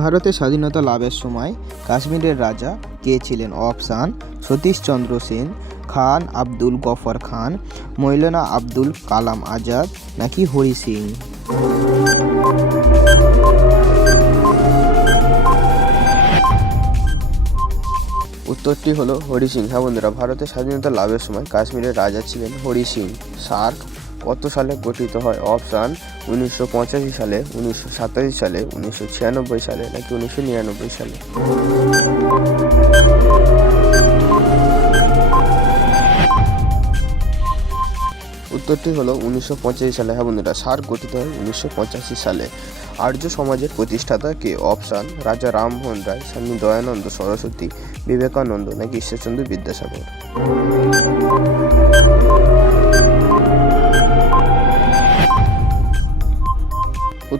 ভারতের স্বাধীনতা লাভের সময় কাশ্মীরের রাজা কে ছিলেন? অপশান সতীশচন্দ্র সেন, খান আব্দুল গফর খান, মৌলানা আব্দুল কালাম আজাদ নাকি হরি সিং? উত্তরটি হলো হরি সিং। হ্যাঁ বন্ধুরা ভারতের স্বাধীনতা লাভের সময় কাশ্মীরের রাজা ছিলেন হরি সিং। সার্ক কত সালে গঠিত হয়? অপশান, উনিশশো পঁচাশি সালে, উনিশশো সাতাশি সালে, উনিশশো ছিয়ানব্বই সালে নাকি উনিশশো নিরানব্বই সালে? উত্তরটি হলো উনিশশো পঁচাশি সালে। হ্যাঁ বন্ধুরা সার্ক গঠিত হয় উনিশশো পঁচাশি সালে। আর্য সমাজের প্রতিষ্ঠাতা কে? অপশান, রাজা রামমোহন রায়, স্বামী দয়ানন্দ সরস্বতী, বিবেকানন্দ নাকি ঈশ্বরচন্দ্র বিদ্যাসাগর?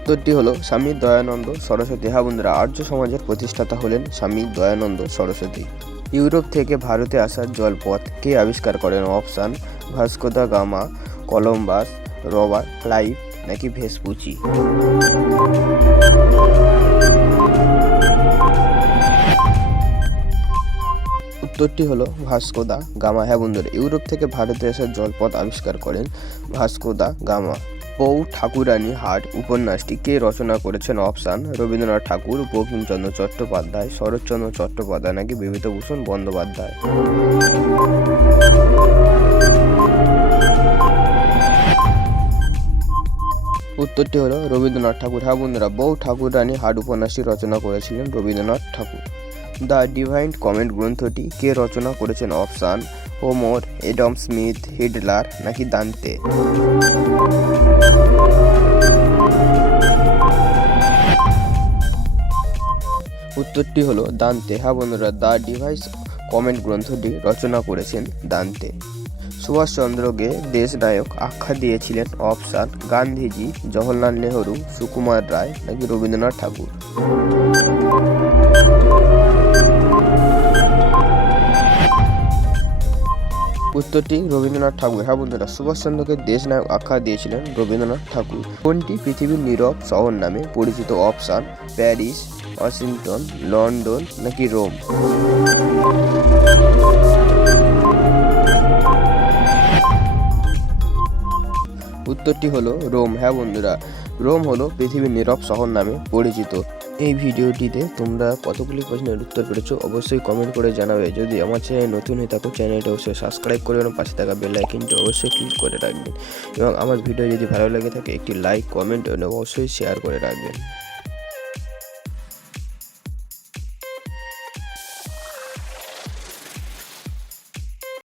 উত্তরটি হলো স্বামী দয়ানন্দ সরস্বতী। হ্যাঁ বন্ধুরা, আর্য সমাজের প্রতিষ্ঠাতা হলেন স্বামী দয়ানন্দ সরস্বতী। ইউরোপ থেকে ভারতে আসার জলপথ কে আবিষ্কার করেন? Option Vasco da Gama, Columbus, Robert Clive নাকি ভেসপুচি? উত্তরটি হলো ভাস্কোদা গামা। হ্যাঁ বন্ধুরা, ইউরোপ থেকে ভারতে আসার জলপথ আবিষ্কার করেন ভাস্কোদা গামা। বউ ঠাকুরানী হাট উপন্যাসটি কে রচনা করেছেন অপশান রবীন্দ্রনাথ ঠাকুর, বঙ্কিমচন্দ্র চট্টোপাধ্যায়, শরৎচন্দ্র চট্টোপাধ্যায় নাকি বিভূতিভূষণ বন্দ্যোপাধ্যায়? উত্তরটি হলো রবীন্দ্রনাথ ঠাকুর। হ্যাঁ বন্ধুরা বউ ঠাকুর রানী হাট উপন্যাসটি রচনা করেছিলেন Rabindranath Thakur. The divine comment গ্রন্থটি কে রচনা করেছেন? Option Homer Adam Smith Hitler নাকি দান্তে উত্তরটি হলো দান্তে হ্যাঁ বন্ধুরা দ্য ডিভাইস কমেন্ট গ্রন্থটি রচনা করেছেন দান্তে সুভাষচন্দ্রকে দেশনায়ক আখ্যা দিয়েছিলেন অপশান গান্ধীজি, জওহরলাল নেহরু, সুকুমার রায় নাকি রবীন্দ্রনাথ ঠাকুর? উত্তরটি রবীন্দ্রনাথ ঠাকুর। হ্যাঁ বন্ধুরা সুভাষচন্দ্রকে দেশনায়ক আখ্যা দিয়েছিলেন রবীন্দ্রনাথ ঠাকুর। কোনটি পৃথিবীর নীরব শহর নামে পরিচিত? অপশান, প্যারিস, ওয়াশিংটন, লন্ডন নাকি রোম? উত্তরটি হলো রোম। হ্যাঁ বন্ধুরা রোম হলো পৃথিবীর নীরব শহর নামে পরিচিত। এই ভিডিওটিতে তোমরা কতগুলি প্রশ্নের উত্তর পেরেছ অবশ্যই কমেন্ট করে জানাবে। যদি আমার চ্যানেল নতুন হয়ে থাকো, চ্যানেলটা অবশ্যই সাবস্ক্রাইব করবেন এবং পাশে থাকা বেল আইকনটি অবশ্যই ক্লিক করে রাখবেন এবং আমার ভিডিও যদি ভালো লেগে থাকে, একটি লাইক কমেন্ট এবং অবশ্যই শেয়ার করে রাখবেন